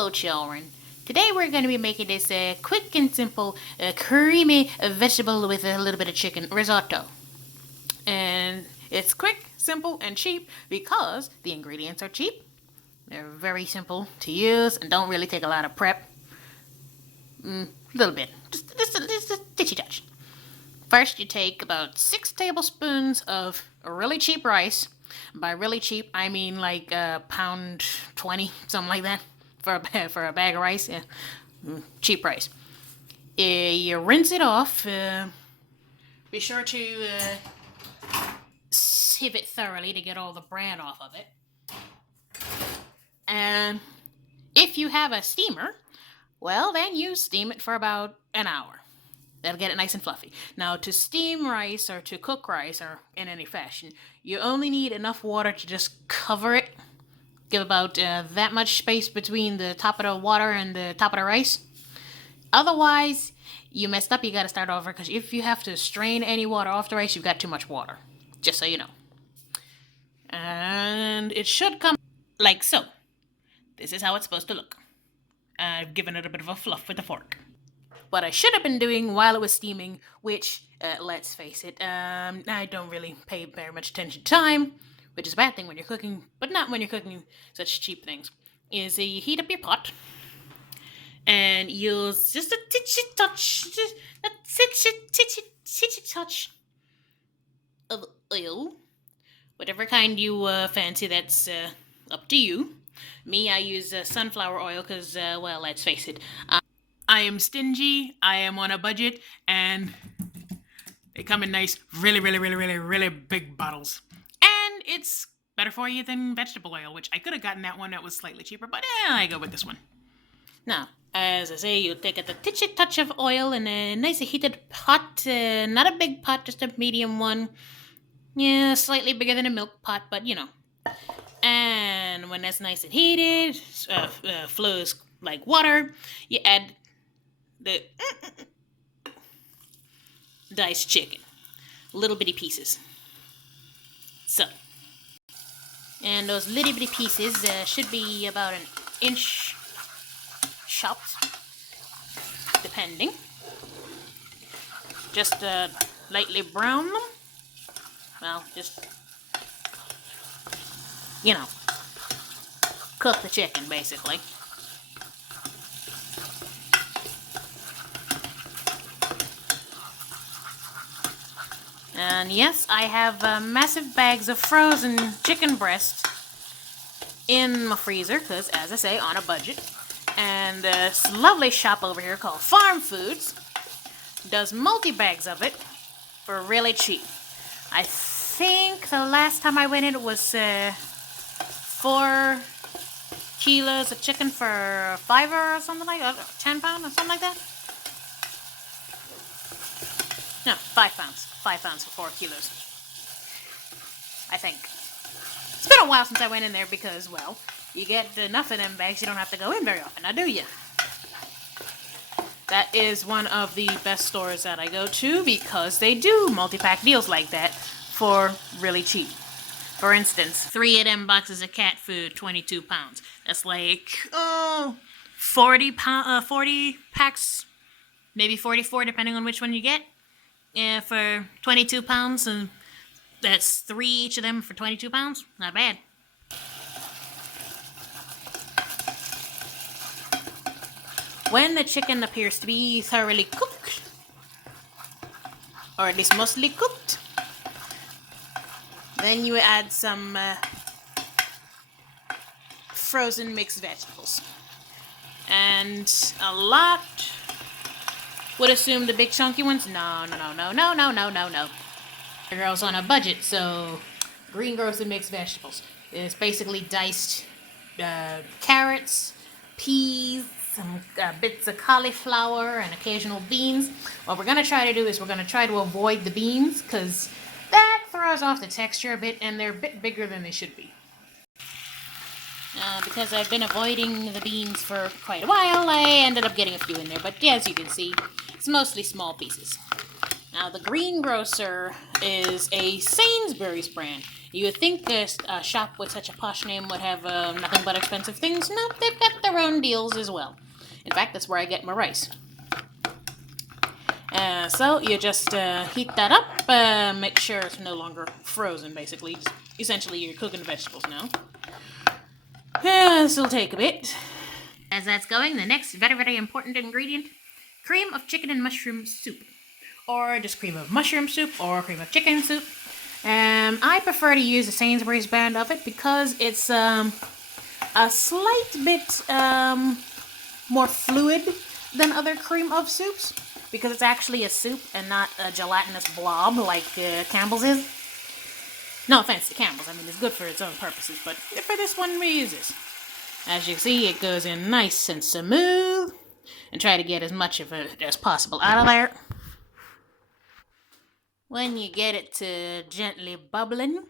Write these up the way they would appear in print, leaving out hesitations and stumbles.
Hello children, today we're going to be making this quick and simple creamy vegetable with a little bit of chicken risotto. And it's quick, simple, and cheap because the ingredients are cheap. They're very simple to use and don't really take a lot of prep. A little bit, just a titchy touch. First you take about 6 tablespoons of really cheap rice. By really cheap, I mean like £1.20, something like that, for a bag of rice. Yeah. Cheap rice. You rinse it off. Be sure to sieve it thoroughly to get all the bran off of it. And if you have a steamer, well, then you steam it for about an hour. That'll get it nice and fluffy. Now, to steam rice or to cook rice or in any fashion, you only need enough water to just cover it. Give about that much space between the top of the water and the top of the rice. Otherwise, you messed up. You got to start over because if you have to strain any water off the rice, you've got too much water. Just so you know. And it should come like so. This is how it's supposed to look. I've given it a bit of a fluff with a fork. What I should have been doing while it was steaming, which, let's face it, I don't really pay very much attention to time, which is a bad thing when you're cooking, but not when you're cooking such cheap things, is you heat up your pot, and use just a titchy touch of oil, whatever kind you fancy, that's up to you. Me, I use sunflower oil because, well, let's face it, I am stingy, I am on a budget, and they come in nice, really big bottles. And it's better for you than vegetable oil, which I could have gotten that one that was slightly cheaper, but I go with this one. Now, as I say, you take a titchy touch of oil in a nice heated pot, not a big pot, just a medium one. Yeah, slightly bigger than a milk pot, but you know. And when that's nice and heated, flows like water, you add the diced chicken, little bitty pieces. So, and those little bitty pieces should be about an inch chopped, depending. Just lightly brown them. Well, just, you know, cook the chicken basically. And yes, I have massive bags of frozen chicken breast in my freezer because, as I say, on a budget. And this lovely shop over here called Farm Foods does multi-bags of it for really cheap. I think the last time I went in it was 4 kilos of chicken for $5 or something like that, £10 or something like that. No, 5 pounds. 5 pounds for 4 kilos. I think. It's been a while since I went in there because, well, you get enough of them bags, you don't have to go in very often, now do you? That is one of the best stores that I go to because they do multi-pack deals like that for really cheap. For instance, 3 of them boxes of cat food, 22 pounds. That's like, 40 packs, maybe 44 depending on which one you get. Yeah, for 22 pounds, and that's 3 each of them for 22 pounds. Not bad. When the chicken appears to be thoroughly cooked, or at least mostly cooked, then you add some frozen mixed vegetables. And a lot would assume the big chunky ones. No. The girl's on a budget, so green roasted mixed vegetables. It's basically diced carrots, peas, some bits of cauliflower, and occasional beans. What we're going to try to do is we're going to try to avoid the beans because that throws off the texture a bit, and they're a bit bigger than they should be. Because I've been avoiding the beans for quite a while, I ended up getting a few in there, but as you can see, it's mostly small pieces. Now, the greengrocer is a Sainsbury's brand. You would think a shop with such a posh name would have nothing but expensive things. No, they've got their own deals as well. In fact, that's where I get my rice. So you just heat that up, make sure it's no longer frozen, basically. Essentially, you're cooking vegetables now. This will take a bit. As that's going, the next very, very important ingredient, cream of chicken and mushroom soup. Or just cream of mushroom soup or cream of chicken soup. I prefer to use the Sainsbury's brand of it because it's a slight bit more fluid than other cream of soups. Because it's actually a soup and not a gelatinous blob like Campbell's is. No offense to Campbell's, I mean it's good for its own purposes, but for this one we use this. As you see, it goes in nice and smooth, and try to get as much of it as possible out of there. When you get it to gently bubbling,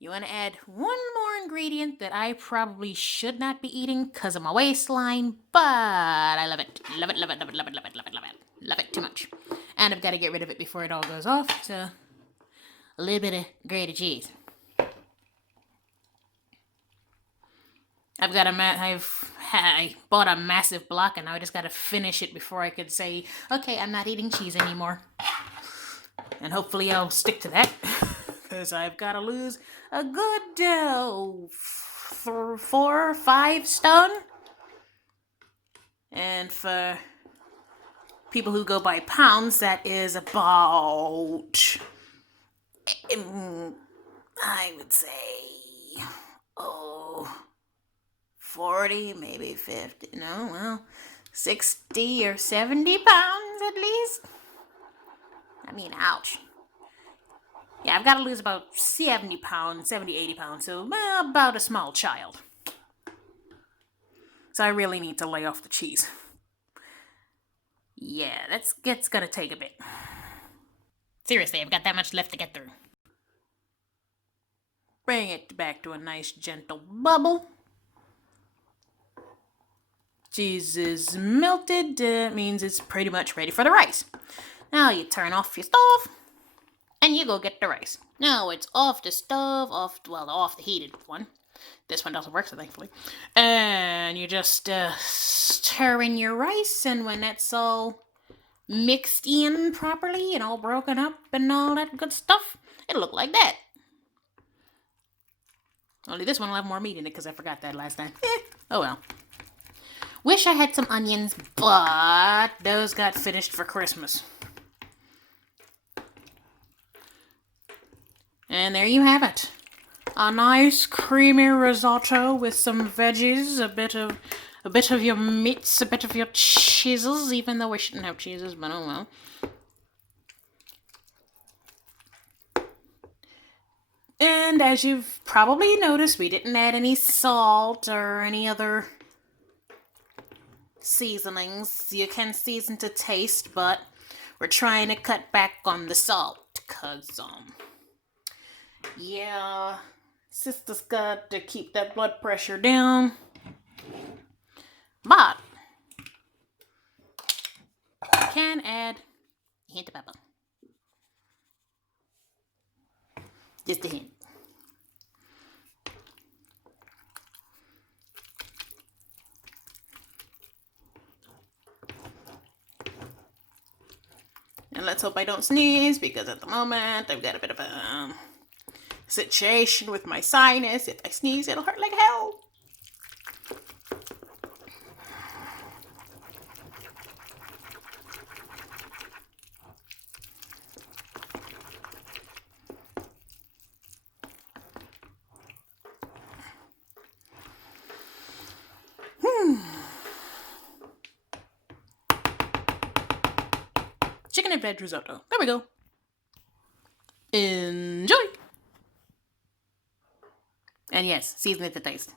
you want to add one more ingredient that I probably should not be eating because of my waistline, but I love it. Love it, love it, love it, love it, love it, love it, love it. Love it too much. And I've got to get rid of it before it all goes off, so a little bit of grated cheese. I bought a massive block and now I just got to finish it before I could say, okay, I'm not eating cheese anymore. And hopefully I'll stick to that. Because I've got to lose a good 4 or 5 stone. And for people who go by pounds, that is about, I would say, 40, maybe 50, no, well, 60 or 70 pounds at least. I mean, ouch. Yeah, I've got to lose about 70 pounds, 70, 80 pounds, so about a small child. So I really need to lay off the cheese. Yeah, that's gonna take a bit. Seriously, I've got that much left to get through. Bring it back to a nice gentle bubble. Cheese is melted, means it's pretty much ready for the rice. Now you turn off your stove, and you go get the rice. Now it's off the stove, off the heated one. This one doesn't work, so thankfully. And you just stir in your rice, and when that's all mixed in properly and all broken up and all that good stuff, it'll look like that. Only this one will have more meat in it because I forgot that last time. Oh well. Wish I had some onions, but those got finished for Christmas. And there you have it. A nice creamy risotto with some veggies, a bit of your meats, a bit of your cheeses, even though we shouldn't have cheeses, but oh well. And as you've probably noticed, we didn't add any salt or any other seasonings. You can season to taste, but we're trying to cut back on the salt, cause yeah, sister's got to keep that blood pressure down. But you can add a hint of pepper. Just a hint. And let's hope I don't sneeze, because at the moment I've got a bit of a situation with my sinus. If I sneeze, it'll hurt like hell. Chicken and veg risotto. There we go. Enjoy! And yes, season it to taste.